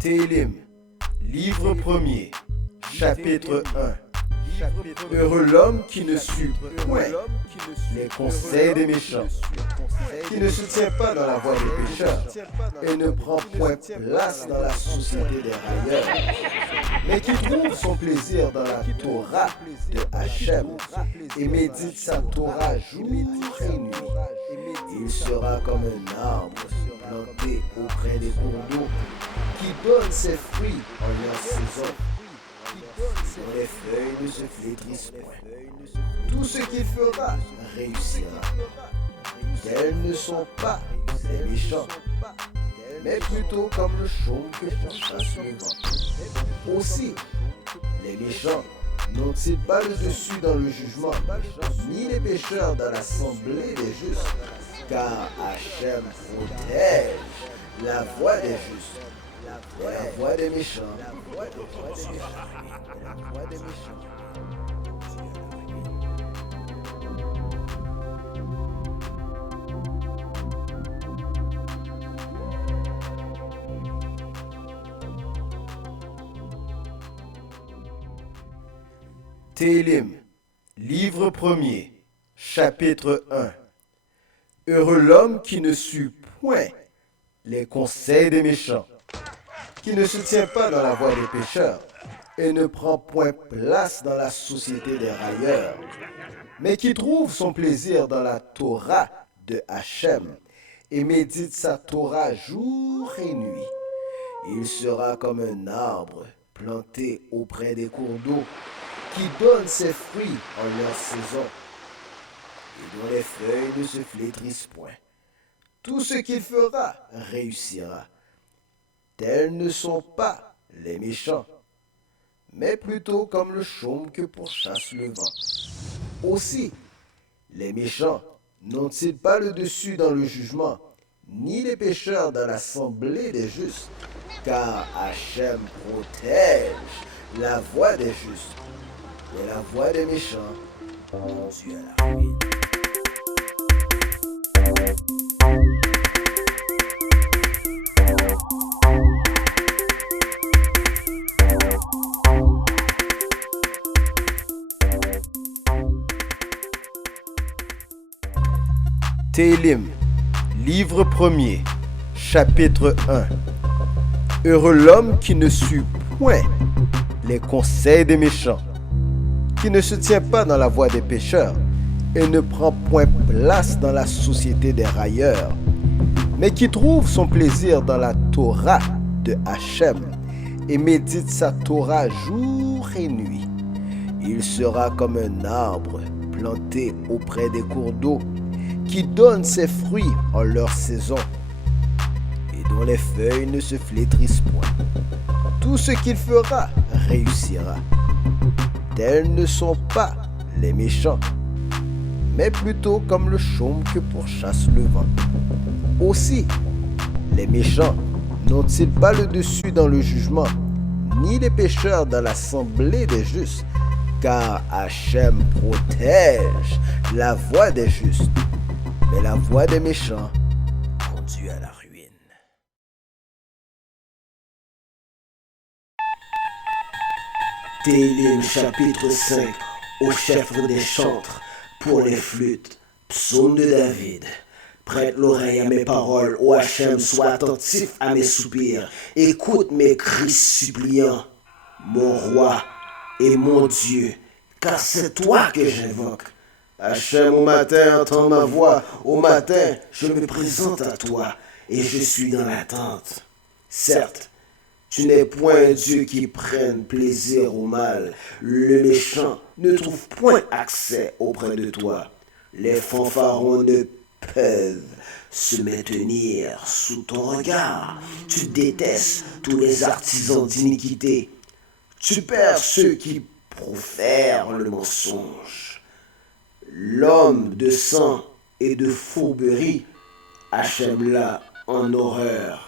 Télim, livre premier, chapitre 1. Heureux l'homme qui ne suit point les conseils des méchants, qui ne se tient pas dans la voie des pécheurs et ne prend point place dans la société des railleurs, mais qui trouve son plaisir dans la Torah de Hachem et médite sa Torah jour et nuit. Il sera comme un arbre planté auprès des cours d'eau qui donne ses fruits en leur saison, dont les feuilles ne se flétrissent point. Tout ce qu'il fera réussira. Tels ne sont pas les méchants, mais plutôt comme le chaume que pourchasse le vent. Aussi, les méchants n'ont-ils pas le dessus dans le jugement, ni les pécheurs dans l'assemblée des justes, car Hachem protège la voie des justes, et la voie des méchants. Télim, livre premier, chapitre 1. Heureux l'homme qui ne suit point les conseils des méchants, qui ne se tient pas dans la voie des pécheurs et ne prend point place dans la société des railleurs, mais qui trouve son plaisir dans la Torah de Hachem et médite sa Torah jour et nuit. Il sera comme un arbre planté auprès des cours d'eau qui donne ses fruits en leur saison et dont les feuilles ne se flétrissent point. Tout ce qu'il fera réussira. Tels ne sont pas les méchants, mais plutôt comme le chaume que pourchasse le vent. Aussi, les méchants n'ont-ils pas le dessus dans le jugement, ni les pécheurs dans l'assemblée des justes, car Hachem protège la voie des justes, et la voie des méchants conduit à la ruine. Télim, livre premier, chapitre 1. Heureux l'homme qui ne suit point les conseils des méchants, qui ne se tient pas dans la voie des pécheurs et ne prend point place dans la société des railleurs, mais qui trouve son plaisir dans la Torah de Hachem et médite sa Torah jour et nuit. Il sera comme un arbre planté auprès des cours d'eau qui donne ses fruits en leur saison et dont les feuilles ne se flétrissent point. Tout ce qu'il fera réussira. Tels ne sont pas les méchants, mais plutôt comme le chaume que pourchasse le vent. Aussi, les méchants n'ont-ils pas le dessus dans le jugement, ni les pécheurs dans l'assemblée des justes, car Hachem protège la voie des justes, mais la voie des méchants conduit à la ruine. Télim chapitre 5, au chef des chantres, pour les flûtes, psaume de David. Prête l'oreille à mes paroles, ô Hachem, sois attentif à mes soupirs, écoute mes cris suppliants, mon roi et mon Dieu, car c'est toi que j'invoque. Hachem, au matin, entends ma voix, au matin, je me présente à toi, et je suis dans l'attente. Certes, tu n'es point un Dieu qui prenne plaisir au mal. Le méchant ne trouve point accès auprès de toi. Les fanfarons ne peuvent se maintenir sous ton regard. Tu détestes tous les artisans d'iniquité. Tu perds ceux qui profèrent le mensonge. L'homme de sang et de fourberie, Hachem-la en horreur.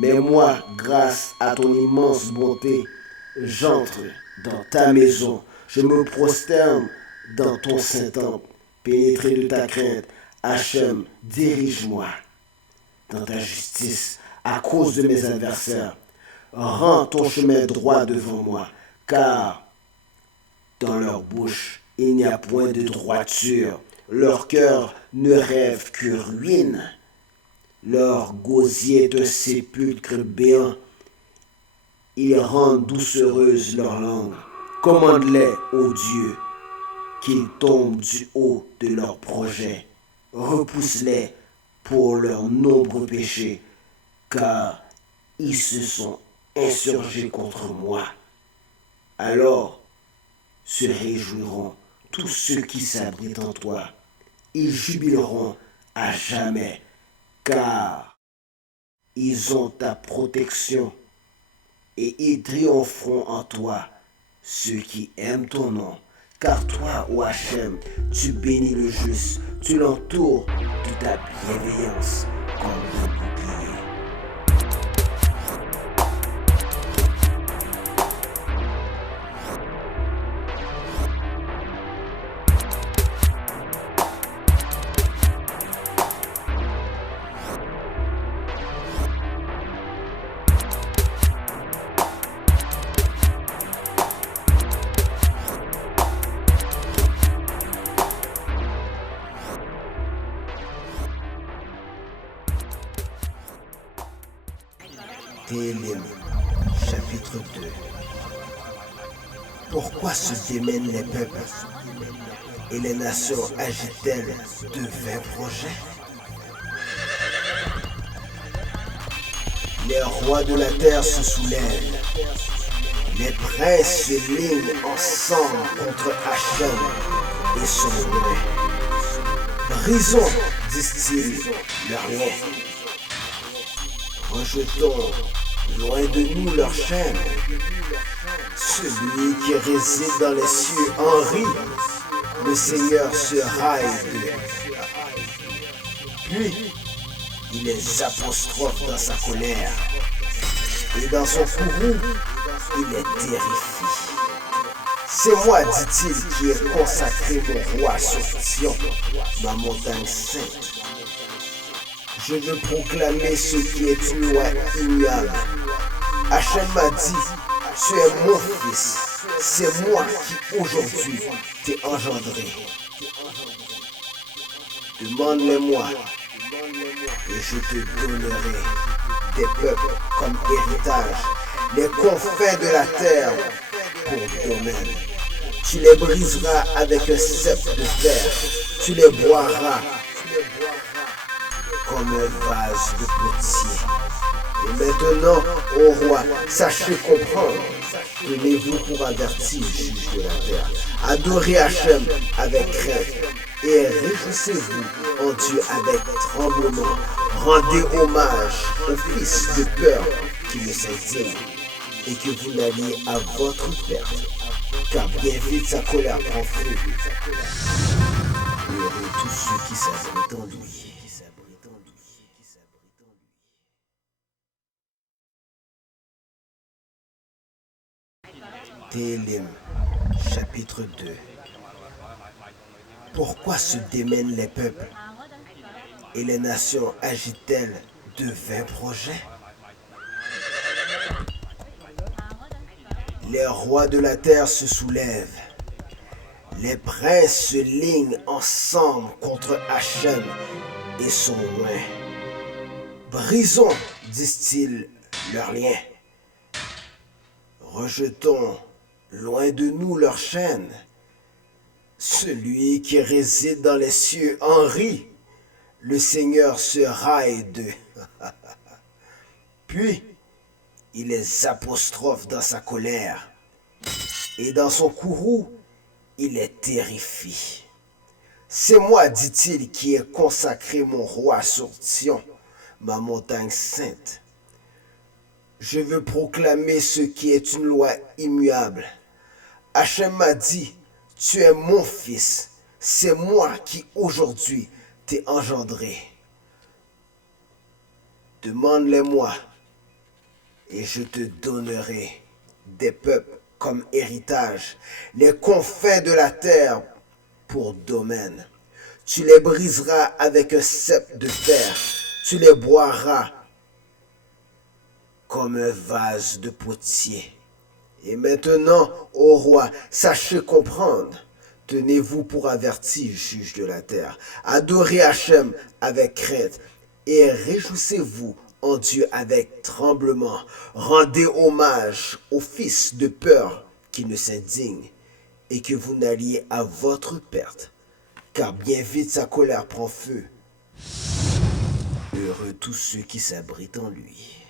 Mais moi, grâce à ton immense bonté, j'entre dans ta maison, je me prosterne dans ton saint temple, pénétré de ta crainte, Hachem, dirige-moi. Dans ta justice, à cause de mes adversaires. Rends ton chemin droit devant moi, car dans leur bouche, il n'y a point de droiture. Leur cœur ne rêve que ruine. Leur gosier est un sépulcre béant. Ils rendent doucereuse leur langue. Commande-les, ô Dieu, qu'ils tombent du haut de leurs projets. Repousse-les pour leurs nombreux péchés, car ils se sont insurgés contre moi. Alors se réjouiront tous ceux qui s'abritent en toi. Ils jubileront à jamais, car ils ont ta protection et ils triompheront en toi, ceux qui aiment ton nom. Car toi, ô Hachem, tu bénis le juste, tu l'entoures de ta bienveillance comme un bouclier. Télim, chapitre 2. Pourquoi se démènent les peuples et les nations agitent-elles de vains projets? Les rois de la terre se soulèvent, les princes se lignent ensemble contre Hachem et son nom. Brisons, disent-ils, leur lien. Rejetons loin de nous leur chaîne. Celui qui réside dans les cieux en rit. Le Seigneur se raille d'eux. Puis, il les apostrophe dans sa colère. Et dans son courroux, il les terrifie. C'est moi, dit-il, qui ai consacré mon roi sur Sion, ma montagne sainte. Je veux proclamer ce qui est une loi immuable. Hachem m'a dit, tu es mon fils, c'est moi qui aujourd'hui t'ai engendré. Demande-les-moi et je te donnerai des peuples comme héritage, les confins de la terre pour domaine. Tu les briseras avec un sceptre de fer, tu les boiras comme un vase de potier. Et maintenant, ô roi, sachez comprendre. Tenez-vous pour avertir, juge de la terre. Adorez Hachem avec crainte et réjouissez-vous en Dieu avec tremblement. Rendez hommage au fils de peur qui ne s'indigne et que vous n'alliez à votre perte, car bien vite sa colère prend feu. Heureux tous ceux qui s'abritent en lui. Télim, chapitre 2. Pourquoi se démènent les peuples et les nations agitent-elles de vains projets? Les rois de la terre se soulèvent, les princes se lignent ensemble contre Hachem et son oint. Brisons, disent-ils, leurs liens. Rejetons loin de nous leur chaîne. Celui qui réside dans les cieux en rit. Le Seigneur se raille d'eux. Puis, il les apostrophe dans sa colère. Et dans son courroux, il les terrifie. C'est moi, dit-il, qui ai consacré mon roi sur Sion, ma montagne sainte. Je veux proclamer ce qui est une loi immuable. Hachem m'a dit, tu es mon fils, c'est moi qui aujourd'hui t'ai engendré. Demande-les-moi et je te donnerai des peuples comme héritage, les confins de la terre pour domaine. Tu les briseras avec un sceptre de fer, tu les boiras comme un vase de potier. Et maintenant, ô roi, sachez comprendre. Tenez-vous pour averti, juge de la terre. Adorez Hachem avec crainte et réjouissez-vous en Dieu avec tremblement. Rendez hommage au fils de peur qui ne s'indigne et que vous n'alliez à votre perte, car bien vite sa colère prend feu. Heureux tous ceux qui s'abritent en lui.